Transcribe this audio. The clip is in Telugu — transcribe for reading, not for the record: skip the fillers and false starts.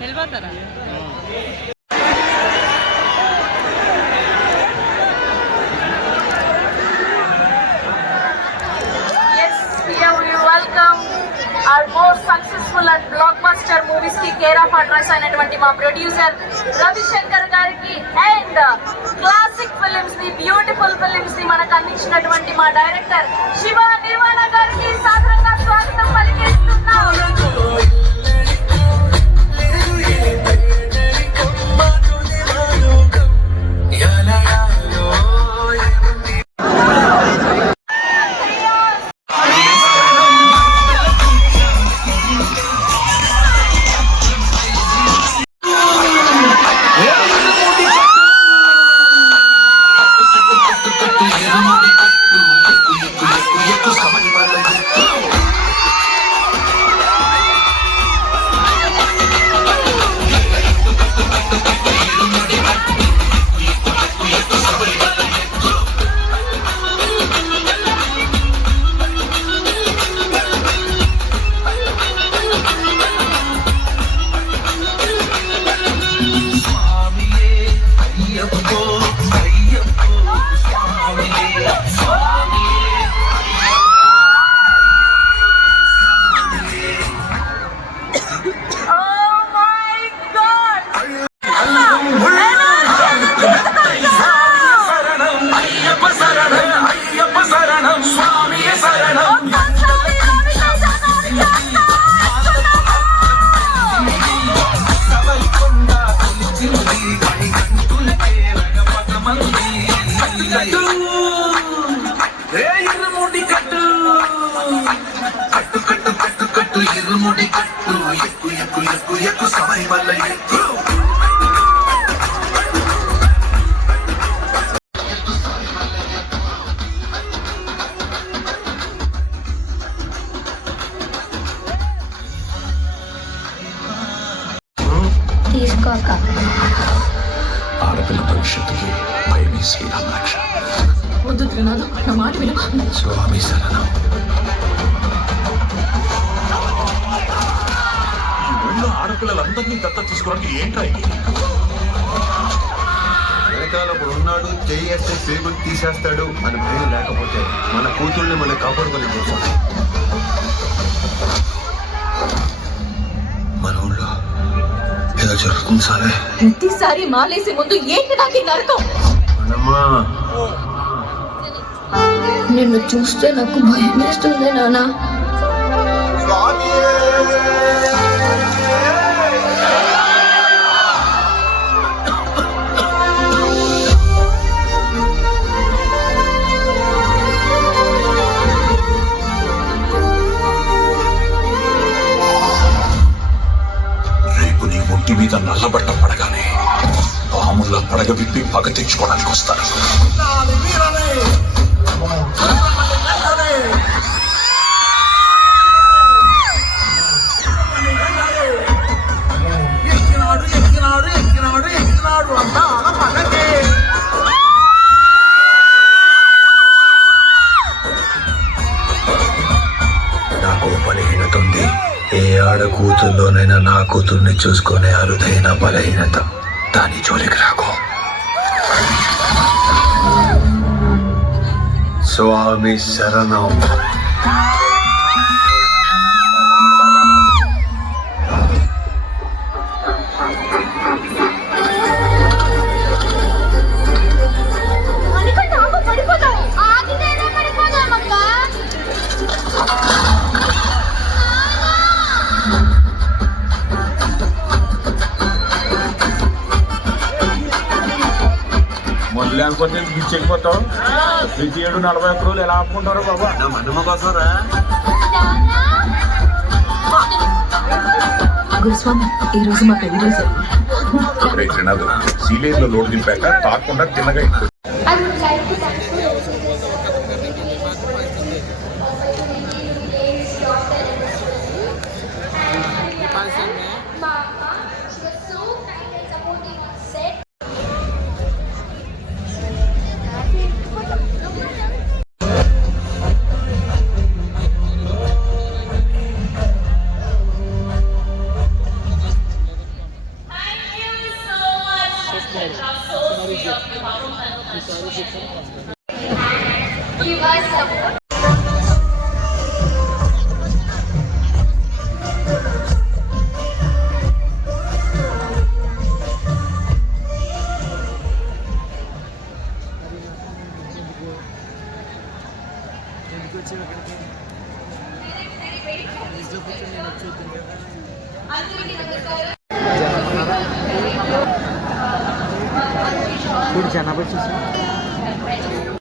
వెళ్ళిపోతారా? our most successful and blockbuster movies ki care of address అయినటువంటి మా ప్రొడ్యూసర్ రవిశంకర్ గారికి అండ్ క్లాసిక్ ఫిల్మ్స్ ని బ్యూటిఫుల్ ఫిల్మ్స్ ని మనకు అందించినటువంటి మా డైరెక్టర్ శివ నిర్వాణ గారికి సాదరంగా స్వాగతం పలికిస్తున్నాం. ఆడపిల్ల భవిష్యత్తుకి భయమే శ్రీరామ రక్ష. వద్దు త్రినాథ్, నా మాట విను. స్వామి శరణం. ఊళ్ళో ఆడపిల్లలందరినీ దత్త తీసుకోవడానికి ఏంట్రా ఇది? వెనకాల ఉన్నాడు, చేయేస్తే సేపు తీసేస్తాడు అని భయం లేకపోతే మన కూతుర్ని మనం కాపాడుకోలేకపోతాం. మన ఊళ్ళో ఏదో జరుగుతుంది సారే. ప్రతిసారి మాలేసి ముందు ఏంటి నాకు నరకం? మనమ్మా, నిన్ను చూస్తే నాకు భయం వేస్తుంది నాన్న. రేపు నీ ఒంటి మీద నల్లబట్ట పడగానే పాముల్లా పడగ విప్పి పగ తెచ్చుకోవడానికి వస్తారు. నాకు బలహీనత ఉంది. ఏ ఆడ కూతుర్లోనైనా నా కూతుర్ని చూసుకునే అరుదైన బలహీనత. దాని జోలికి రాకు. స్వామి శరణం. లేకపోతే చెక్కిపోతావు. ఈ 7-41 రోజులు ఎలా ఆపుకుంటారో బాబా. నా మనమ్మ కోసం రా. గురుస్వామి, ఈ రోజు మా పెళ్లి రోజు. సీలేజ్ లో లోడ్ దింపాక తాకుండా తిన్నగా జనాభా చూసి